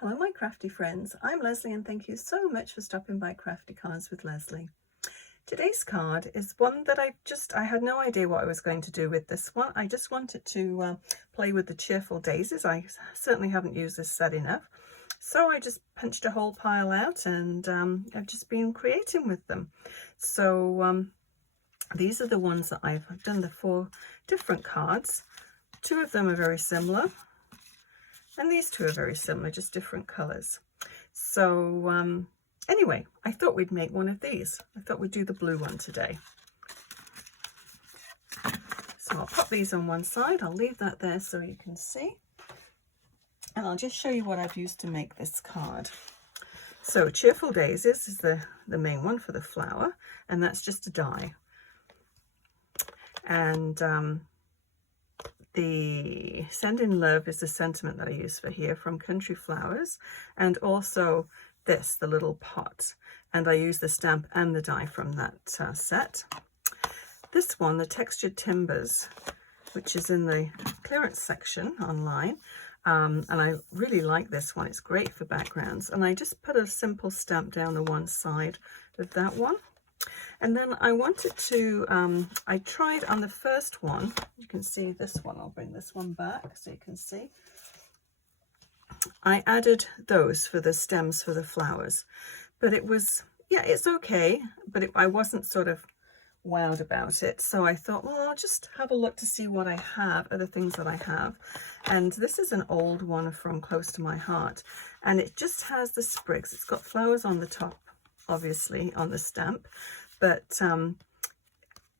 Hello my crafty friends, I'm Lesley and thank you so much for stopping by Crafty Cards with Lesley. Today's card is one that I had no idea what I was going to do with this one. I just wanted to play with the Cheerful Daisies. I certainly haven't used this set enough. So I just punched a whole pile out and I've just been creating with them. So these are the ones that I've done, the 4 different cards. 2 of them are very similar. And these 2 are very similar, just different colours. So anyway, I thought we'd make one of these. I thought we'd do the blue one today. So I'll pop these on one side. I'll leave that there so you can see. And I'll just show you what I've used to make this card. So Cheerful Daisies is the main one for the flower, and that's just a die. And the Send in Love is the sentiment that I use for here from Country Flowers, and also this, the little pot, and I use the stamp and the die from that set. This one, the Textured Timbers, which is in the clearance section online, and I really like this one. It's great for backgrounds, and I just put a simple stamp down the one side of that one. And then I wanted to, I tried on the first one, you can see this one, I'll bring this one back so you can see. I added those for the stems for the flowers, but it was, yeah, it's okay, but I wasn't sort of wowed about it. So I thought, well, I'll just have a look to see what I have, other things that I have. And this is an old one from Close to My Heart, and it just has the sprigs. It's got flowers on the top, obviously, on the stamp. But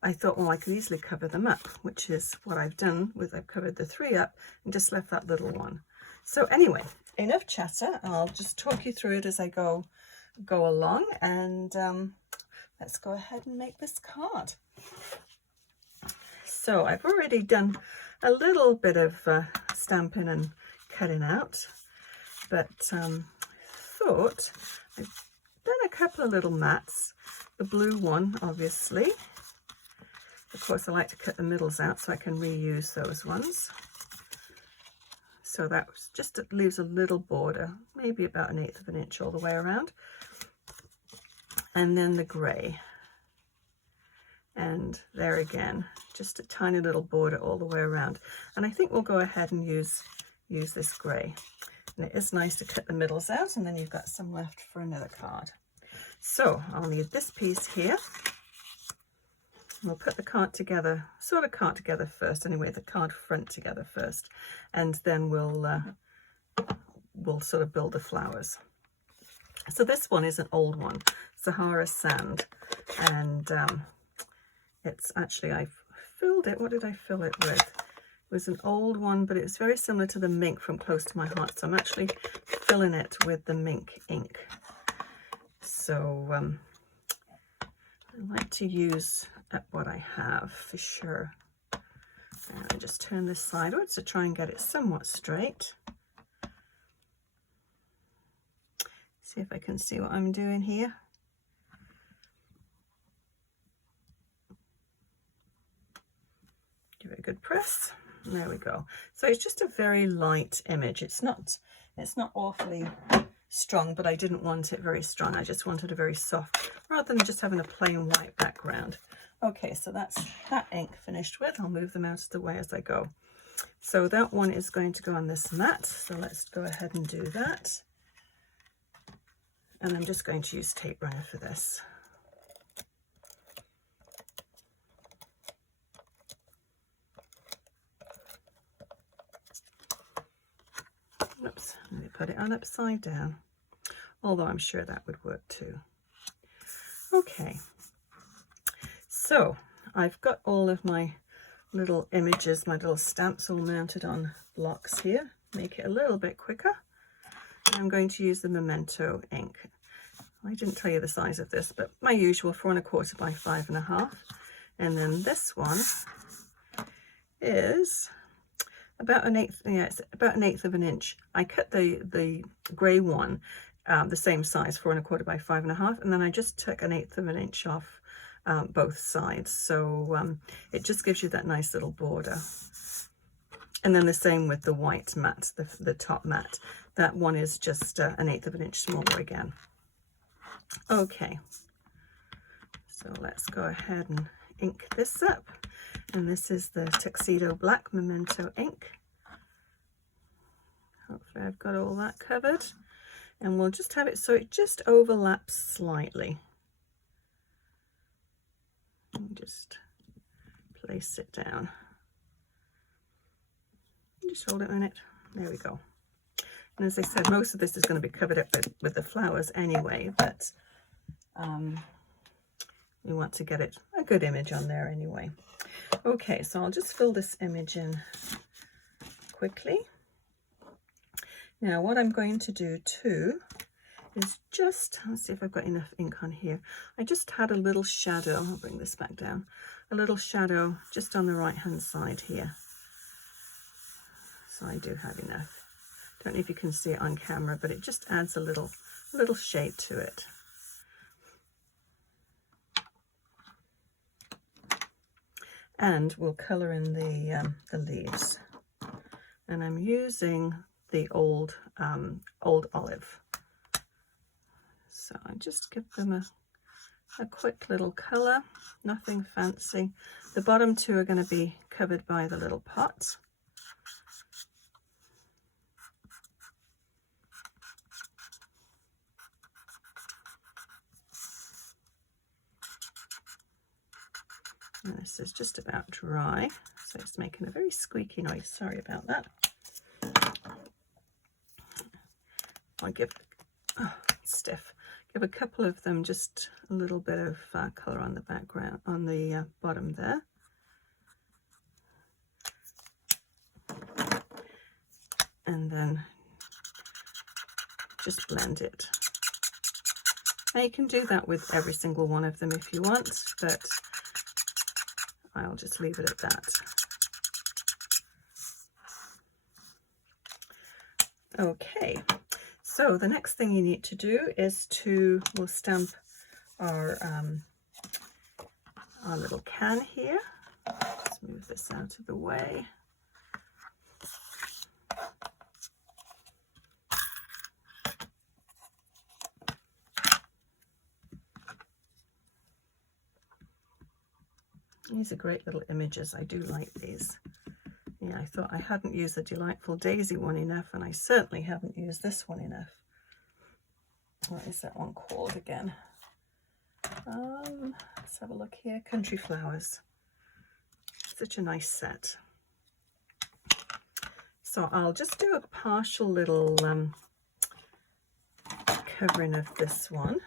I thought, well, I could easily cover them up, which is what I've done. I've covered the 3 up and just left that little one. So anyway, enough chatter. I'll just talk you through it as I go along, and let's go ahead and make this card. So I've already done a little bit of stamping and cutting out, but thought I've done a couple of little mats. The blue one, obviously. Of course, I like to cut the middles out so I can reuse those ones. So that was just, it leaves a little border, maybe about 1/8 of an inch all the way around. And then the grey. And there again, just a tiny little border all the way around. And I think we'll go ahead and use this grey. And it is nice to cut the middles out, and then you've got some left for another card. So I'll need this piece here. We'll put the card together, sort of card together first anyway, the card front together first, and then we'll sort of build the flowers. So this one is an old one, Sahara Sand, and it's actually, I've filled it, what did I fill it with? It was an old one, but it was very similar to the Mink from Close to My Heart, so I'm actually filling it with the Mink ink. So I like to use up what I have for sure. And I just turn this sideways to try and get it somewhat straight. See if I can see what I'm doing here. Give it a good press. There we go. So it's just a very light image. It's not awfully strong, but I didn't want it very strong. I just wanted a very soft, rather than just having a plain white background. Okay, so that's that ink finished with. I'll move them out of the way as I go. So that one is going to go on this mat. So let's go ahead and do that. And I'm just going to use tape runner for this. Oops, let me put it on upside down, although I'm sure that would work too. Okay, so I've got all of my little images, my little stamps all mounted on blocks here. Make it a little bit quicker. I'm going to use the Memento ink. I didn't tell you the size of this, but my usual 4 1/4 by 5 1/2. And then this one is about 1/8, yeah, it's about 1/8 of an inch. I cut the grey one the same size, 4 1/4 by 5 1/2, and then I just took 1/8 of an inch off both sides. So it just gives you that nice little border. And then the same with the white mat, the top mat. that one is just 1/8 of an inch smaller again. Okay, so let's go ahead and ink this up. And this is the Tuxedo Black Memento ink. Hopefully I've got all that covered. And we'll just have it so it just overlaps slightly. And just place it down. Just hold it a minute. There we go. And as I said, most of this is going to be covered up with the flowers anyway, but we want to get it a good image on there anyway. Okay, so I'll just fill this image in quickly. Now what I'm going to do too is just, let's see if I've got enough ink on here. I just had a little shadow, I'll bring this back down, a little shadow just on the right hand side here. So I do have enough. Don't know if you can see it on camera, but it just adds a little shade to it. And we'll colour in the leaves. And I'm using the old olive. So I just give them a quick little colour, nothing fancy. The bottom two are going to be covered by the little pots. And this is just about dry, so it's making a very squeaky noise. Sorry about that. I'll give, it's stiff. Give a couple of them just a little bit of colour on the background, on the bottom there. And then just blend it. Now you can do that with every single one of them if you want, but I'll just leave it at that. Okay, so the next thing you need to do is we'll stamp our little can here. Let's move this out of the way. These are great little images. I do like these. Yeah, I thought I hadn't used the Delightful Daisy one enough, and I certainly haven't used this one enough. What is that one called again? Let's have a look here. Country Flowers. Such a nice set. So I'll just do a partial little covering of this one.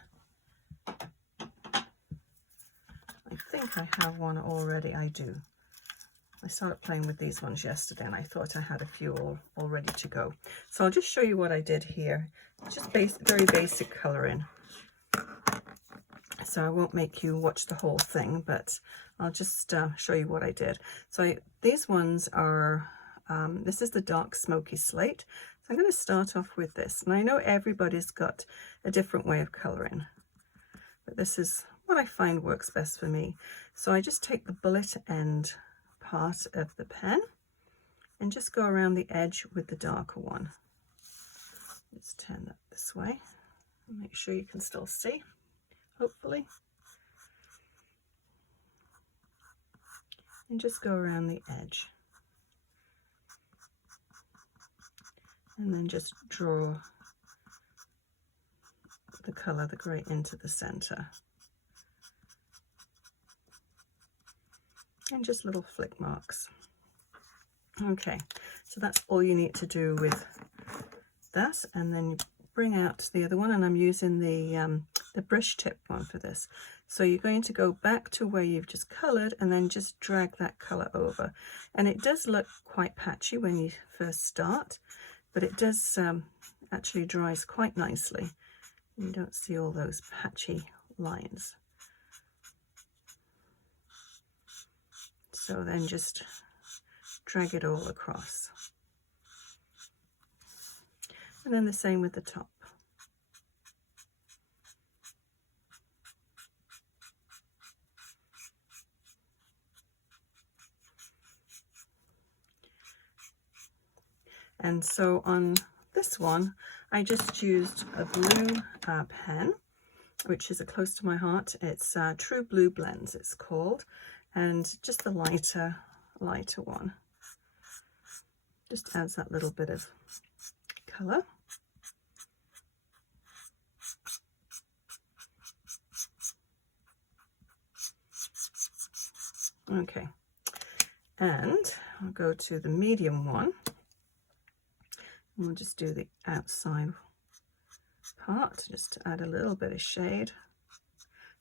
I think I have one already. I do. I started playing with these ones yesterday and I thought I had a few all ready to go. So I'll just show you what I did here. Just very basic colouring. So I won't make you watch the whole thing, but I'll just show you what I did. So these ones are, this is the dark smoky slate. So I'm going to start off with this. And I know everybody's got a different way of colouring, but this is what I find works best for me. So I just take the bullet end part of the pen and just go around the edge with the darker one. Let's turn that this way and make sure you can still see, hopefully. And just go around the edge. And then just draw the colour, the grey, into the centre. And just little flick marks. Okay, so that's all you need to do with that, and then you bring out the other one, and I'm using the brush tip one for this. So you're going to go back to where you've just coloured and then just drag that colour over, and it does look quite patchy when you first start, but it does actually dries quite nicely. You don't see all those patchy lines. So then just drag it all across. And then the same with the top. And so on this one, I just used a blue pen, which is close to my heart. It's True Blue Blends, it's called, and just the lighter one. Just adds that little bit of colour. Okay, and I'll go to the medium one. And we'll just do the outside part, just to add a little bit of shade.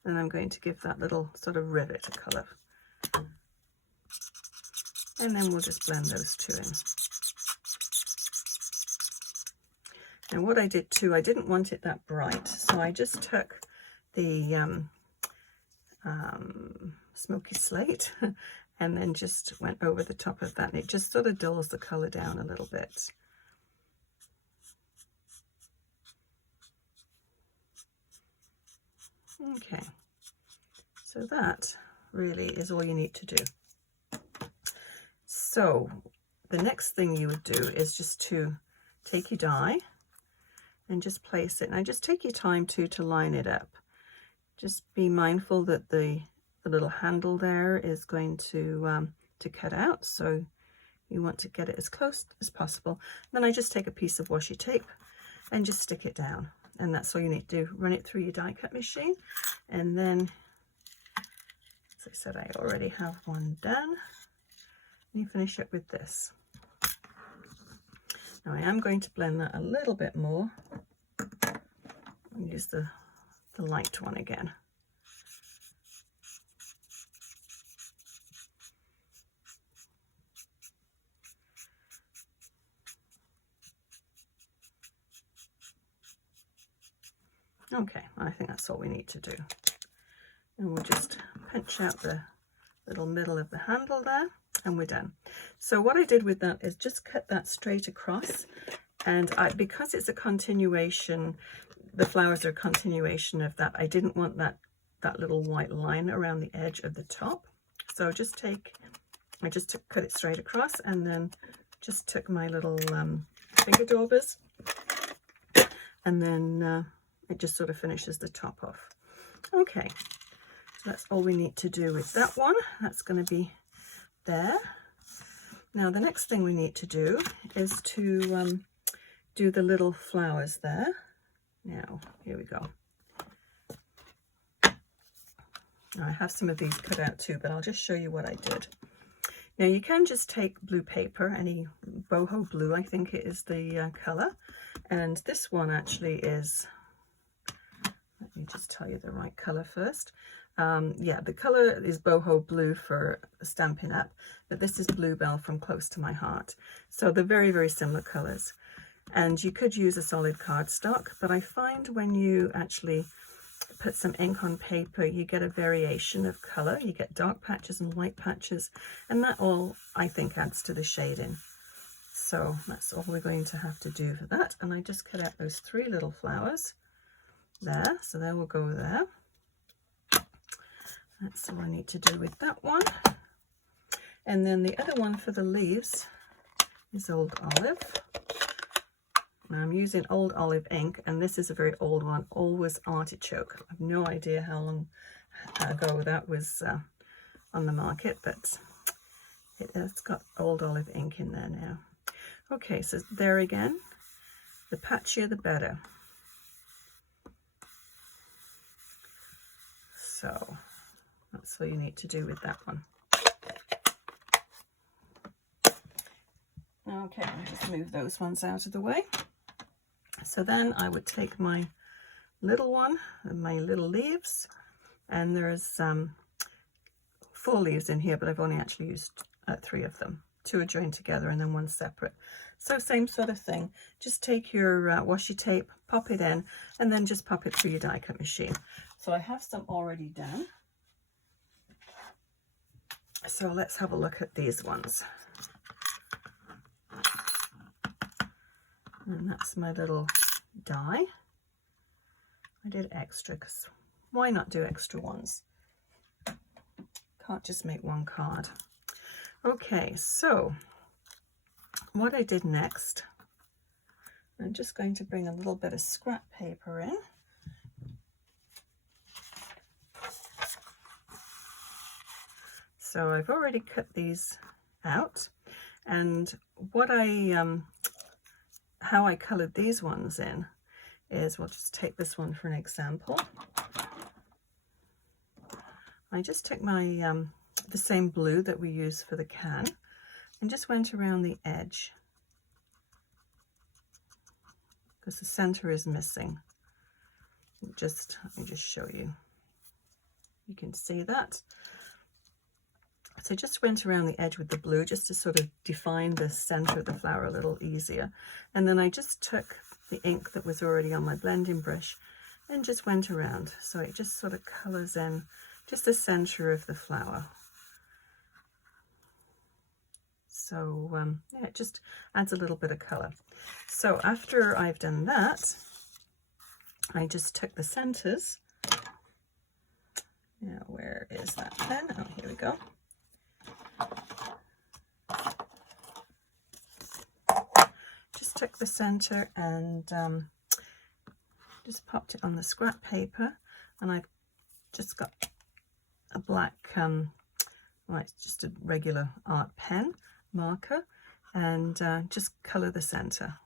And I'm going to give that little sort of rivet a colour. And then we'll just blend those two in. And what I did too, I didn't want it that bright, so I just took the Smoky Slate and then just went over the top of that, and it just sort of dulls the colour down a little bit. Okay, so that really is all you need to do. So the next thing you would do is just to take your die and just place it. Now just take your time too to line it up. Just be mindful that the little handle there is going to cut out, so you want to get it as close as possible. Then I just take a piece of washi tape and just stick it down, and that's all you need to do. Run it through your die cut machine, and then, as I said, I already have one done. And you finish it with this. Now I am going to blend that a little bit more and use the light one again. Okay, I think that's all we need to do. And we'll just pinch out the little middle of the handle there, and we're done. So what I did with that is just cut that straight across, and because it's a continuation, the flowers are a continuation of that, I didn't want that little white line around the edge of the top. So I just cut it straight across, and then just took my little finger daubers, and then it just sort of finishes the top off. Okay, so that's all we need to do with that one. That's going to be there. Now the next thing we need to do is to do the little flowers there. Now here we go. Now, I have some of these cut out too, but I'll just show you what I did. Now you can just take blue paper, any boho blue, I think it is the color, and this one actually is, let me just tell you the right color first. Yeah, the color is boho blue for Stampin' Up, but this is Bluebell from Close to My Heart. So they're very, very similar colors. And you could use a solid cardstock, but I find when you actually put some ink on paper, you get a variation of color. You get dark patches and light patches, and that all, I think, adds to the shading. So that's all we're going to have to do for that. And I just cut out those 3 little flowers there, so they will go there. That's all I need to do with that one. And then the other one for the leaves is Old Olive. Now I'm using Old Olive ink, and this is a very old one, Always Artichoke. I have no idea how long ago that was on the market, but it's got Old Olive ink in there now. Okay, so there again, the patchier the better. So that's all you need to do with that one. Okay, I'll just move those ones out of the way. So then I would take my little one and my little leaves, and there's 4 leaves in here, but I've only actually used 3 of them. 2 are joined together and then 1 separate. So same sort of thing. Just take your washi tape, pop it in, and then just pop it through your die cut machine. So I have some already done. So let's have a look at these ones. And that's my little die. I did extra because why not do extra ones? Can't just make 1 card. Okay, so what I did next I'm just going to bring a little bit of scrap paper in. So I've already cut these out, and what how I colored these ones in is, we'll just take this one for an example. I just took my the same blue that we use for the can and just went around the edge, because the center is missing. Let me just show you. You can see that. So I just went around the edge with the blue just to sort of define the center of the flower a little easier. And then I just took the ink that was already on my blending brush and just went around. So it just sort of colors in just the center of the flower. So yeah, it just adds a little bit of color. So after I've done that, I just took the centers. Now, where is that pen? Oh, here we go. Just took the center and just popped it on the scrap paper, and I've just got a black, well, it's just a regular art pen marker, and just color the center.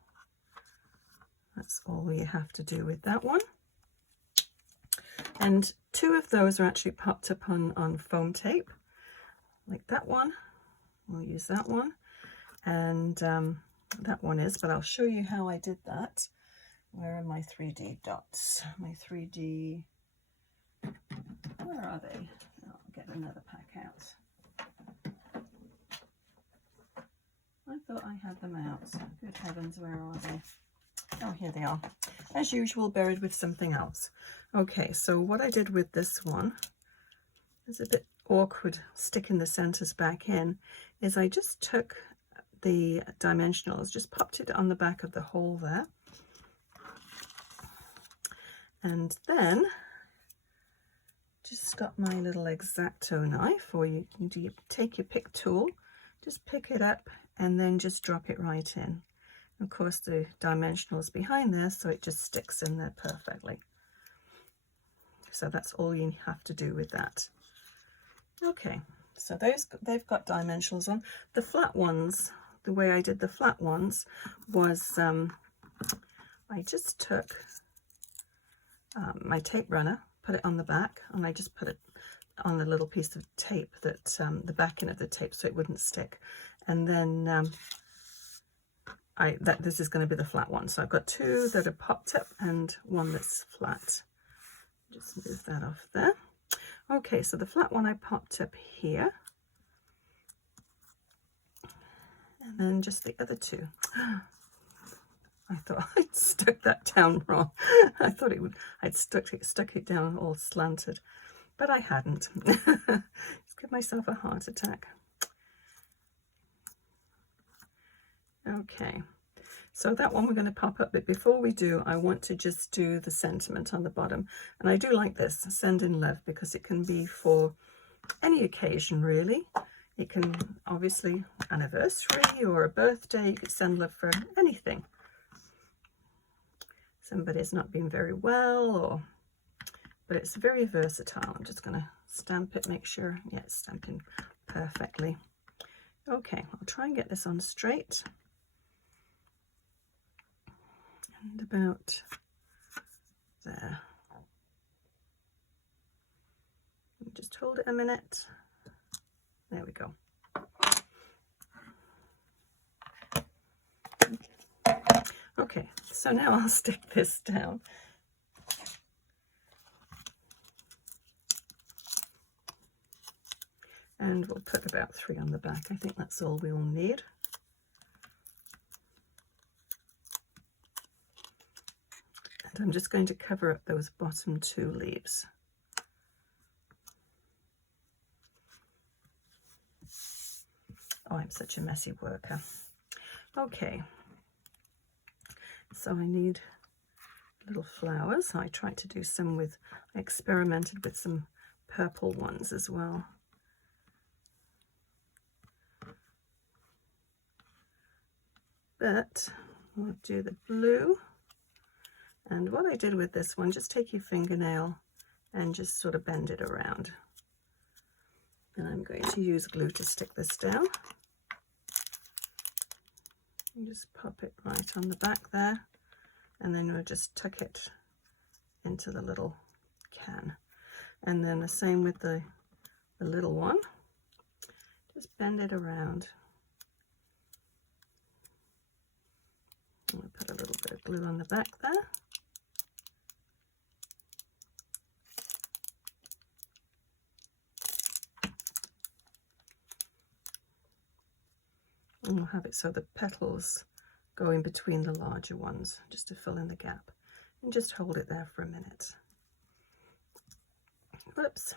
That's all we have to do with that one. And two of those are actually popped up on foam tape, like that one. We'll use that one, and that one is, but I'll show you how I did that. Where are my 3D dots? My 3D, where are they? I'll get another pack out. I thought I had them out. Good heavens, where are they? Oh, here they are. As usual, buried with something else. Okay, so what I did with this one is a bit awkward sticking the centers back in, is I just took the dimensionals, just popped it on the back of the hole there, and then just got my little X-Acto knife, or you take your pick tool, just pick it up and then just drop it right in. Of course, the dimensionals behind there, so it just sticks in there perfectly. So that's all you have to do with that. Okay, so they've got dimensionals on. The flat ones, the way I did the flat ones was I just took my tape runner, put it on the back, and I just put it on a little piece of tape that the backing of the tape, so it wouldn't stick. And then this is going to be the flat one. So I've got two that are popped up and one that's flat. Just move that off there. Okay, so the flat one I popped up here, and then just the other two. I thought I'd stuck that down wrong. I thought I'd stuck it down all slanted, but I hadn't. Just give myself a heart attack. Okay, so that one we're going to pop up, but before we do, I want to just do the sentiment on the bottom. And I do like this, send in love, because it can be for any occasion, really. It can, obviously, anniversary or a birthday, you could send love for anything. Somebody's not been very well, but it's very versatile. I'm just going to stamp it, make sure, yeah, it's stamping perfectly. Okay, I'll try and get this on straight. And about there. Just hold it a minute. There we go. Okay, so now I'll stick this down. And we'll put about 3 on the back. I think that's all we will need. And I'm just going to cover up those bottom 2 leaves. Oh, I'm such a messy worker. Okay, so I need little flowers. I tried to do some with, I experimented with some purple ones as well. But I'll do the blue. And what I did with this one, just take your fingernail and just sort of bend it around. And I'm going to use glue to stick this down. And just pop it right on the back there. And then we'll just tuck it into the little can. And then the same with the little one. Just bend it around. I'll put a little bit of glue on the back there. And we'll have it so the petals go in between the larger ones, just to fill in the gap. And just hold it there for a minute. Whoops.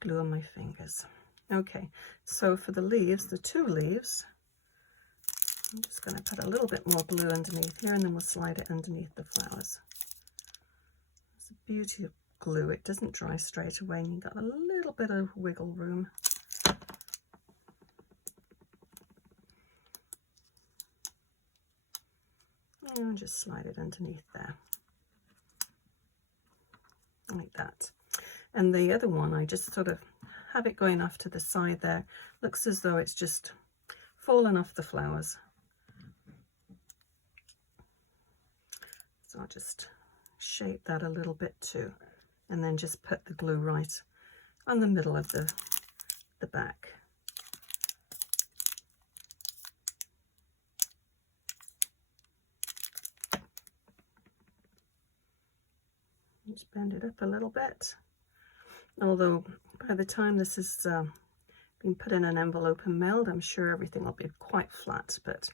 Glue on my fingers. Okay, so for the leaves, the two leaves, I'm just going to put a little bit more glue underneath here, and then we'll slide it underneath the flowers. It's the beauty of glue. It doesn't dry straight away, and you've got a little bit of wiggle room. And just slide it underneath there, like that. And the other one, I just sort of have it going off to the side there. Looks as though it's just fallen off the flowers. So I'll just shape that a little bit too, and then just put the glue right on the middle of the back. Just bend it up a little bit. Although by the time this has been put in an envelope and mailed, I'm sure everything will be quite flat, but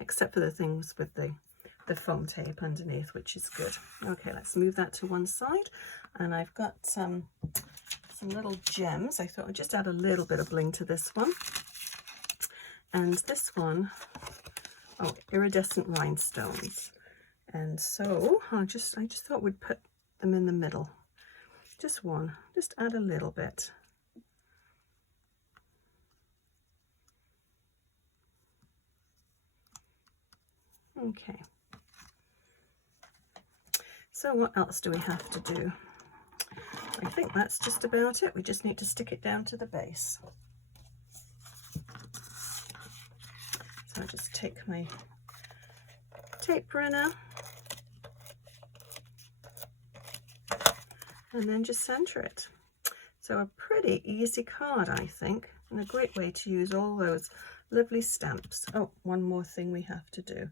except for the things with the foam tape underneath, which is good. Okay, let's move that to one side. And I've got some little gems. I thought I'd just add a little bit of bling to this one. And this one, oh, Iridescent Rhinestones. And so I just thought we'd put them in the middle. Just one, just add a little bit. Okay. So what else do we have to do? I think that's just about it. We just need to stick it down to the base. So I just take my tape runner and then just center it. So a pretty easy card, I think, and a great way to use all those lovely stamps. Oh, one more thing we have to do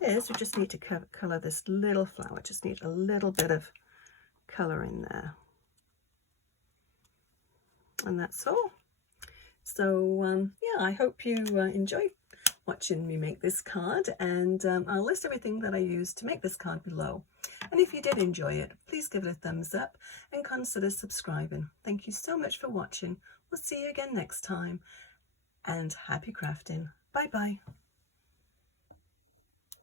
is we just need to color this little flower. Just need a little bit of color in there. And that's all. So yeah, I hope you enjoyed watching me make this card, and I'll list everything that I used to make this card below. And if you did enjoy it, please give it a thumbs up and consider subscribing. Thank you so much for watching. We'll see you again next time, and happy crafting. Bye bye.